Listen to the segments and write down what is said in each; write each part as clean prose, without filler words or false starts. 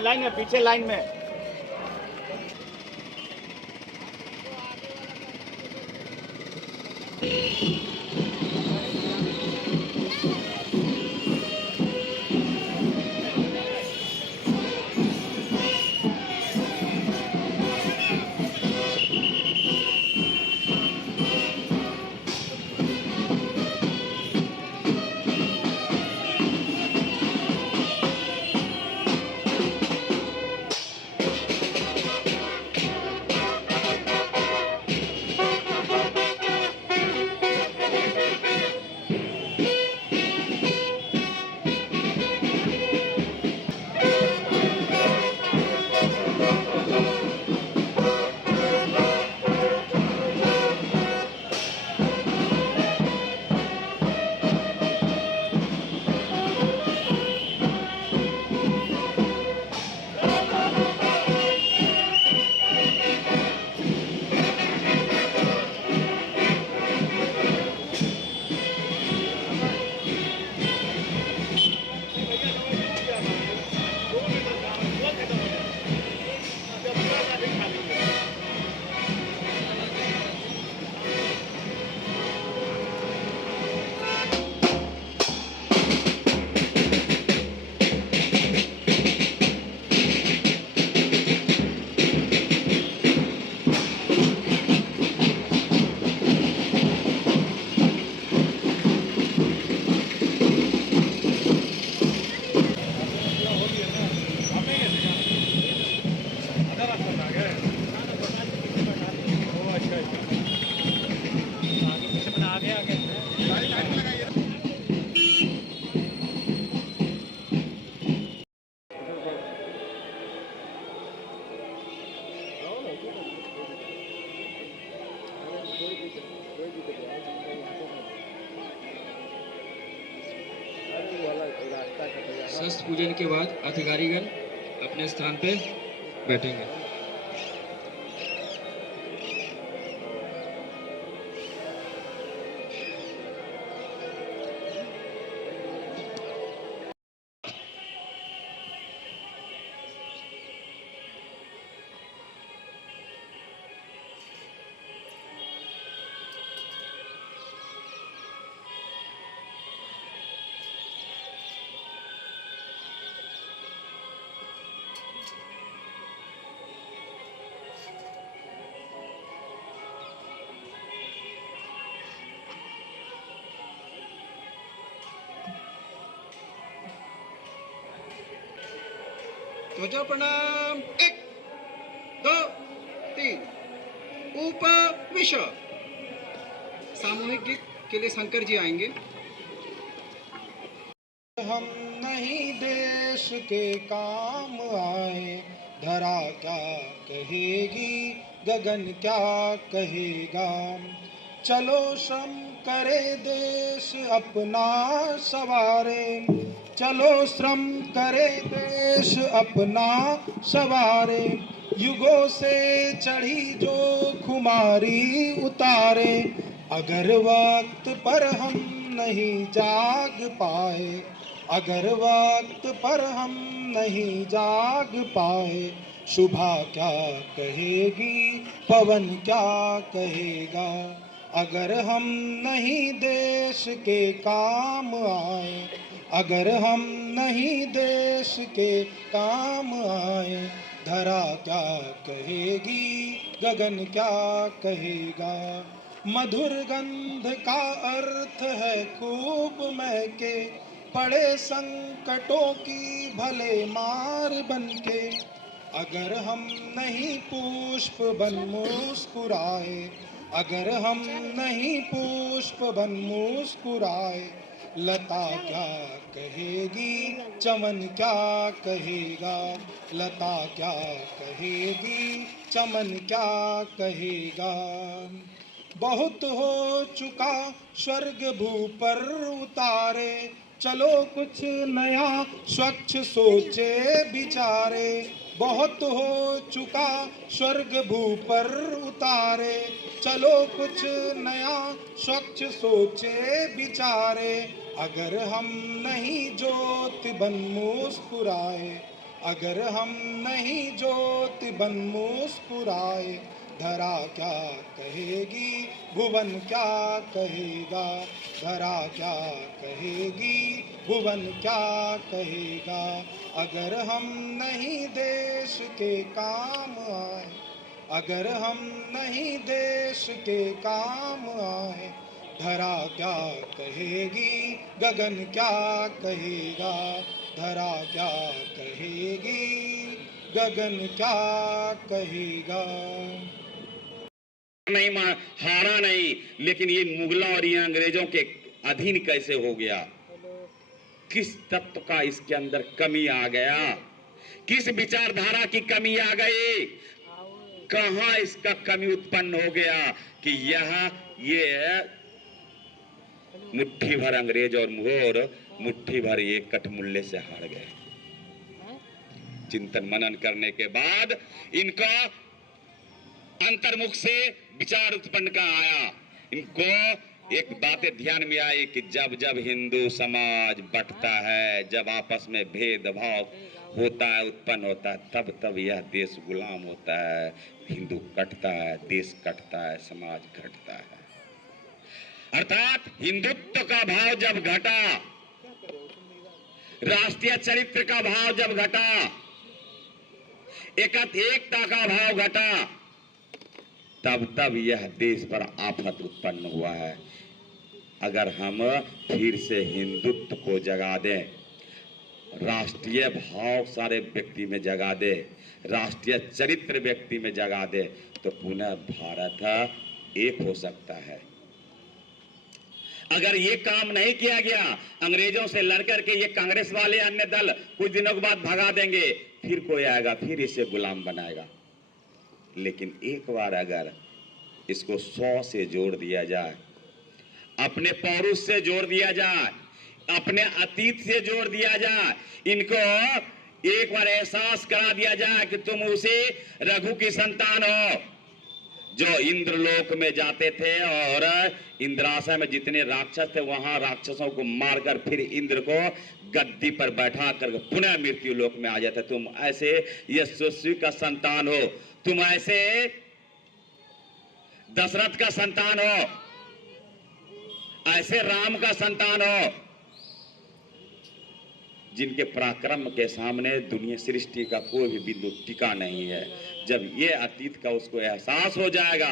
Line में पीछे line में। शस्त्र पूजन के बाद अधिकारीगण अपने स्थान पे बैठेंगे। ध्वजा प्रणाम। 1 2 3 उपविश। सामूहिक गीत के लिए शंकर जी आएंगे। हम नहीं देश के काम आए, धरा क्या कहेगी, गगन क्या कहेगा। चलो श्रम करे देश अपना सवारे, चलो श्रम करे देश अपना सवारे। युगों से चढ़ी जो खुमारी उतारे, अगर वक्त पर हम नहीं जाग पाए, अगर वक्त पर हम नहीं जाग पाए। शुभा क्या कहेगी, पवन क्या कहेगा। अगर हम नहीं देश के काम आए, अगर हम नहीं देश के काम आए। धरा क्या कहेगी, गगन क्या कहेगा। मधुर गंध का अर्थ है खूब महके, पड़े संकटों की भले मार बनके। अगर हम नहीं पुष्प बन मुस्कुराए, अगर हम नहीं पुष्प बन मुस्कुराए। लता क्या कहेगी, चमन क्या कहेगा। लता क्या कहेगी, चमन क्या कहेगा। बहुत हो चुका स्वर्ग भू पर उतारे, चलो कुछ नया स्वच्छ सोचे विचारे। बहुत हो चुका स्वर्ग भू पर उतारे, चलो कुछ नया स्वच्छ सोचे विचारे। अगर हम नहीं ज्योति बन मुस्कुराए, अगर हम नहीं ज्योति बन मुस्कुराए, धरा क्या कहेगी, भुवन क्या कहेगा, धरा क्या कहेगी, भुवन क्या कहेगा। अगर हम नहीं देश के काम आए, अगर हम नहीं देश के काम आए, धरा क्या कहेगी, गगन क्या कहेगा, धरा क्या कहेगी, गगन क्या कहेगा। नहीं हारा नहीं, लेकिन ये मुगलों और ये अंग्रेजों के अधीन कैसे हो गया? किस तत्व का इसके अंदर कमी आ गया? किस विचारधारा की कमी आ गई? कहां इसका कमी उत्पन्न हो गया कि ये मुट्ठी भर अंग्रेज और मुगल मुट्ठी भर ये कठमुल्ले से हार गए। चिंतन मनन करने के बाद इनका अंतर्मुख से विचार उत्पन्न का आया। इनको एक बातें ध्यान में आई कि जब जब हिंदू समाज बंटता है, जब आपस में भेदभाव होता है, उत्पन्न होता है, तब तब यह देश गुलाम होता है। हिंदू कटता है, देश कटता है, समाज घटता है। अर्थात हिंदुत्व का भाव जब घटा, राष्ट्रीय चरित्र का भाव जब घटा, एकता का भाव घटा, तब तब यह देश पर आफत उत्पन्न हुआ है। अगर हम फिर से हिंदुत्व को जगा दें, राष्ट्रीय भाव सारे व्यक्ति में जगा दे, राष्ट्रीय चरित्र व्यक्ति में जगा दे, तो पुनः भारत एक हो सकता है। अगर ये काम नहीं किया गया, अंग्रेजों से लड़कर के ये कांग्रेस वाले अन्य दल कुछ दिनों के बाद भगा देंगे, फिर कोई आएगा, फिर इसे गुलाम बनाएगा। लेकिन एक बार अगर इसको 100 से जोड़ दिया जाए, अपने पौरुष से जोड़ दिया जाए, अपने अतीत से जोड़ दिया जाए, इनको एक बार एहसास करा दिया जाए कि तुम उसी रघु की संतान हो जो इंद्रलोक में जाते थे और इंद्राशय में जितने राक्षस थे वहां राक्षसों को मारकर फिर इंद्र को गद्दी पर बैठा कर पुनः मृत्यु लोक में आ जाते। तुम ऐसे यशस्वी का संतान हो, तुम ऐसे दशरथ का संतान हो, ऐसे राम का संतान हो, जिनके पराक्रम के सामने दुनिया सृष्टि का कोई भी बिंदु टिका नहीं है। जब ये अतीत का उसको एहसास हो जाएगा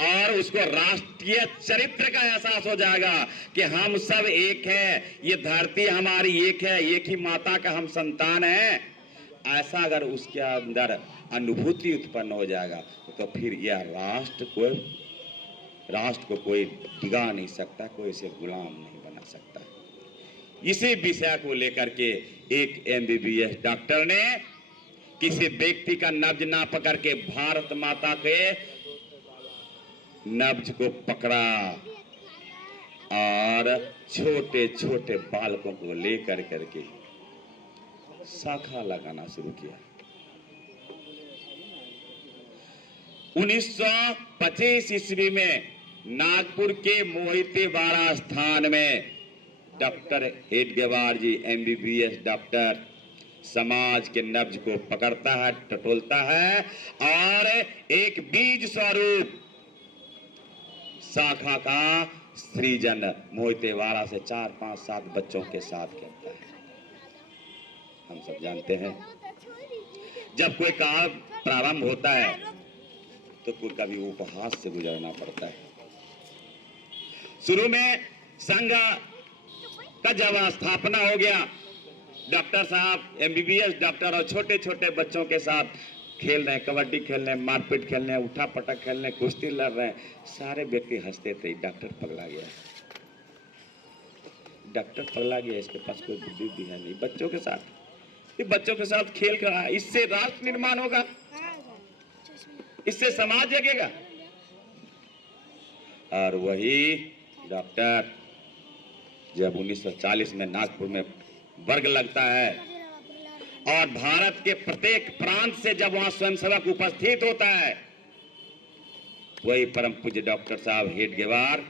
और उसको राष्ट्रीय चरित्र का एहसास हो जाएगा कि हम सब एक हैं, ये धरती हमारी एक है, एक ही माता का हम संतान हैं, ऐसा अगर उसके अंदर अनुभूति उत्पन्न हो जाएगा तो फिर यह राष्ट्र को कोई डिगा नहीं सकता, कोई इसे गुलाम नहीं बना सकता। इसी विषय को लेकर के एक MBBS डॉक्टर ने किसी व्यक्ति का नब्ज ना पकड़ के भारत माता के नब्ज को पकड़ा और छोटे छोटे बालकों को लेकर करके शाखा लगाना शुरू किया। 1925 ईस्वी में नागपुर के मोहिते-वाड़ा स्थान में डॉक्टर हेडगेवार जी MBBS डॉक्टर समाज के नब्ज को पकड़ता है, टटोलता है और एक बीज स्वरूप शाखा का सृजन मोहिते-वाड़ा से 4, 5, 7 बच्चों के साथ करता है। हम सब जानते हैं जब कोई काम प्रारंभ होता है तो कोई कभी उपहास से गुजरना पड़ता है। शुरू में संघ का जब स्थापना हो गया, डॉक्टर साहब MBBS डॉक्टर और छोटे छोटे बच्चों के साथ खेल रहे हैं, कबड्डी खेल रहे हैं, मारपीट खेल रहे हैं, उठा पटक खेल रहे हैं, कुश्ती लड़ रहे हैं, सारे व्यक्ति हंसते थे। डॉक्टर पगला गया, डॉक्टर पगला गया, इसके पास कोई बुद्धि भी है नहीं। बच्चों के साथ खेल रहा है, इससे राष्ट्र निर्माण होगा, इससे समाज जगेगा। और वही डॉक्टर जब 1940 में नागपुर में वर्ग लगता है और भारत के प्रत्येक प्रांत से जब वहां स्वयंसेवक उपस्थित होता है, वही परम पूज्य डॉक्टर साहब हेडगेवार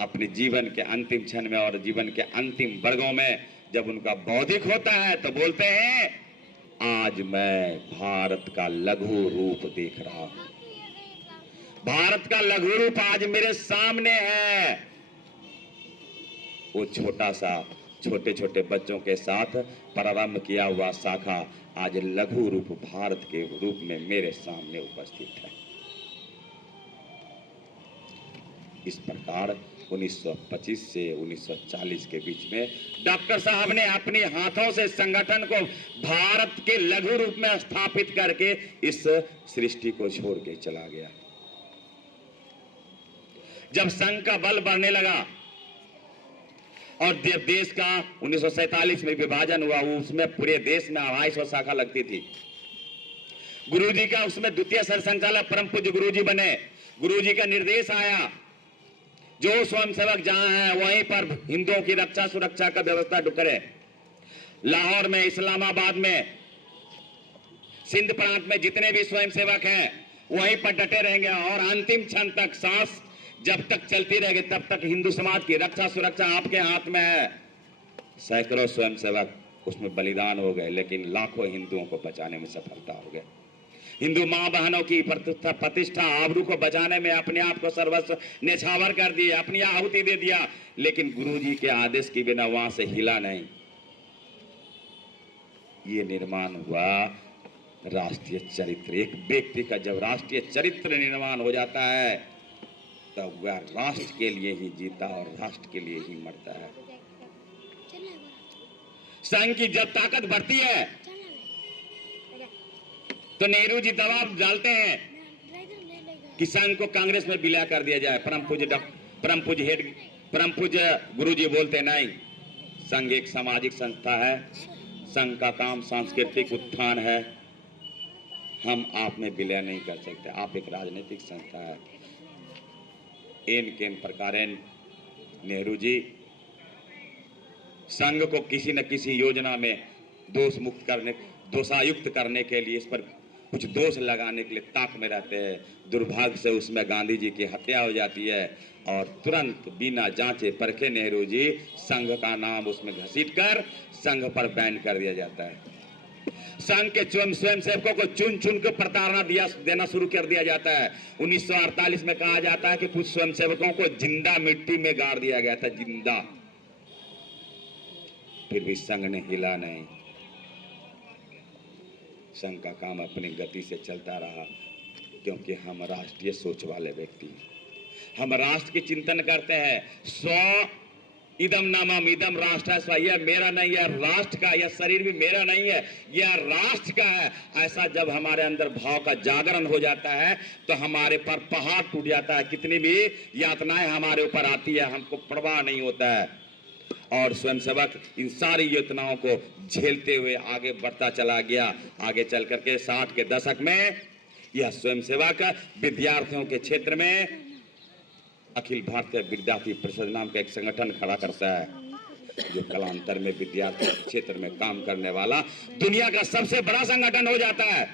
अपने जीवन के अंतिम क्षण में और जीवन के अंतिम वर्गों में जब उनका बौद्धिक होता है तो बोलते हैं आज मैं भारत का लघु रूप देख रहा हूं, भारत का लघु रूप आज मेरे सामने है। वो छोटा सा छोटे छोटे बच्चों के साथ प्रारंभ किया हुआ शाखा आज लघु रूप भारत के रूप में मेरे सामने उपस्थित है। इस प्रकार 1925 से 1940 के बीच में डॉक्टर साहब ने अपने हाथों से संगठन को भारत के लघु रूप में स्थापित करके इस सृष्टि को छोड़ के चला गया। जब संघ का बल बढ़ने लगा और देश का 1947 में विभाजन हुआ, उसमें पूरे देश में 250 शाखा लगती थी। गुरुजी का उसमें द्वितीय सरसंचालक परम पूज्य गुरुजी बने। गुरुजी का निर्देश आया जो स्वयंसेवक जहां है वहीं पर हिंदुओं की रक्षा सुरक्षा का व्यवस्था करे। लाहौर में, इस्लामाबाद में, सिंध प्रांत में जितने भी स्वयंसेवक हैं वहीं पर डटे रहेंगे और अंतिम क्षण तक सांस जब तक चलती रहेगी तब तक हिंदू समाज की रक्षा सुरक्षा आपके हाथ में है। सैकड़ों स्वयंसेवक उसमें बलिदान हो गए, लेकिन लाखों हिंदुओं को बचाने में सफलता हो गए। हिंदू मां बहनों की प्रतिष्ठा आबरू को बचाने में अपने आप को सर्वस्व न्यौछावर कर दिए, अपनी आहुति दे दिया, लेकिन गुरुजी के आदेश के बिना वहां से हिला नहीं। ये निर्माण हुआ राष्ट्रीय चरित्र। एक व्यक्ति का जब राष्ट्रीय चरित्र निर्माण हो जाता है तब वह राष्ट्र के लिए ही जीता और राष्ट्र के लिए ही मरता है। संघ की जब ताकत बढ़ती है तो नेहरू जी दबाव डालते हैं कि संघ को कांग्रेस में विलय कर दिया जाए। परम पूज्य गुरुजी बोलते नहीं, संघ एक सामाजिक संस्था है, संघ का काम सांस्कृतिक उत्थान है, हम आप में विलय नहीं कर सकते, आप एक राजनीतिक संस्था है। इन केन प्रकारेण नेहरू जी संघ को किसी न किसी योजना में दोष मुक्त करने, दोषायुक्त करने के लिए, इस पर कुछ दोष लगाने के लिए ताक में रहते हैं। दुर्भाग्य से उसमें गांधी जी की हत्या हो जाती है और तुरंत बिना जांचे परखे नेहरू जी संघ का नाम उसमें घसीट कर संघ पर बैन कर दिया जाता है। संघ के स्वयंसेवकों को चुन चुन कर प्रताड़ना देना शुरू कर दिया जाता है। 1948 में कहा जाता है कि कुछ स्वयंसेवकों को जिंदा मिट्टी में गाड़ दिया गया था, जिंदा। फिर भी संघ ने हिला नहीं। संघ का काम अपनी गति से चलता रहा, क्योंकि हम राष्ट्रीय सोच वाले व्यक्ति हैं। हम राष्ट्र की चिंतन करते हैं। स्व इदम नामम इदम राष्ट्र स्व, यह मेरा नहीं है, राष्ट्र का, यह शरीर भी मेरा नहीं है, यह राष्ट्र का है। ऐसा जब हमारे अंदर भाव का जागरण हो जाता है तो हमारे पर पहाड़ टूट जाता है। कितनी भी यातनाएं हमारे ऊपर आती है हमको परवाह नहीं होता है, और स्वयंसेवक इन सारी योजनाओं को झेलते हुए आगे बढ़ता चला गया। आगे चल करके 60 के दशक में यह स्वयंसेवक विद्यार्थियों के क्षेत्र में अखिल भारतीय विद्यार्थी परिषद नाम का एक संगठन खड़ा करता है, जो कालांतर में विद्यार्थी क्षेत्र में काम करने वाला दुनिया का सबसे बड़ा संगठन हो जाता है।